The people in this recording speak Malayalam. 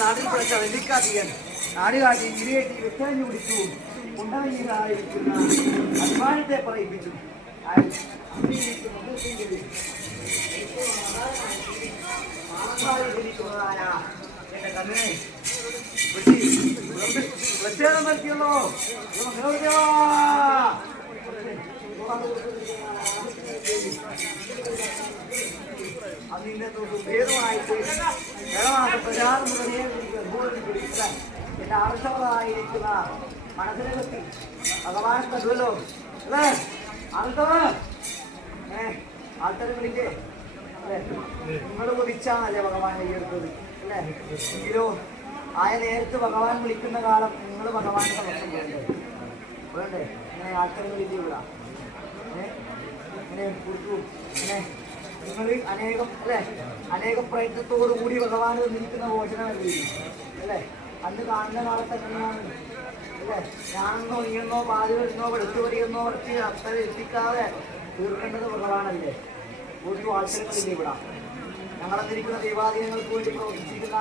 നാട്ടിൽ പഠിച്ച വെള്ളിക്കാട്ടിയൻ നാടുകാട്ടി ഇരയേറ്റി വെച്ചാഞ്ഞു പിടിച്ചു ഉണ്ടായിരിക്കുന്ന അഭിമാനത്തെ പറയിപ്പിച്ചു. എന്റെ കണ്ണിനെ പ്രത്യേകം നടത്തിയല്ലോ. അതിന്റെ ഭേദമായിട്ട് എന്റെ ആവശ്യങ്ങളായിരിക്കുന്ന മനസ്സിനെത്തി ഭഗവാൻ കണ്ടുവല്ലോ അല്ലേ? ആൾക്കാരുകളില്ലേ? അല്ലെ നിങ്ങൾ വിളിച്ചാണല്ലേ ഭഗവാൻ കൈയെടുത്തത് അല്ലേ? എങ്കിലോ ആയ നേരത്ത് ഭഗവാൻ വിളിക്കുന്ന കാലം നിങ്ങൾ ഭഗവാന്റെ ഭക്ഷം വേണ്ടേ? വേണ്ടേ? ഇങ്ങനെ ആൾക്കാരുകളില്ലേ ഇവിടെ? ഇങ്ങനെ കൊടുത്തു ഇങ്ങനെ നിങ്ങൾ അനേകം അല്ലെ അനേകം പ്രയത്നത്തോടു കൂടി ഭഗവാൻ നിൽക്കുന്ന ഭോജനമല്ലേ അല്ലേ? അന്ന് കാണുന്ന കാലത്ത് എങ്ങനെയാണ് അല്ലേ? ഞാനെന്നോ നീയെന്നോ പാലുവെന്നോ വെളുത്തുപറിയെന്നോ കുറച്ച് അത്ര എത്തിക്കാതെ തീർക്കേണ്ടത് ഭഗവാനല്ലേ? ഒരു ആൾക്കാരുകളില്ലേ ഇവിടെ? ഞങ്ങളെന്നിരിക്കുന്ന ദൈവാധീനങ്ങൾക്ക് വേണ്ടി പ്രവർത്തിച്ചിരിക്കുന്ന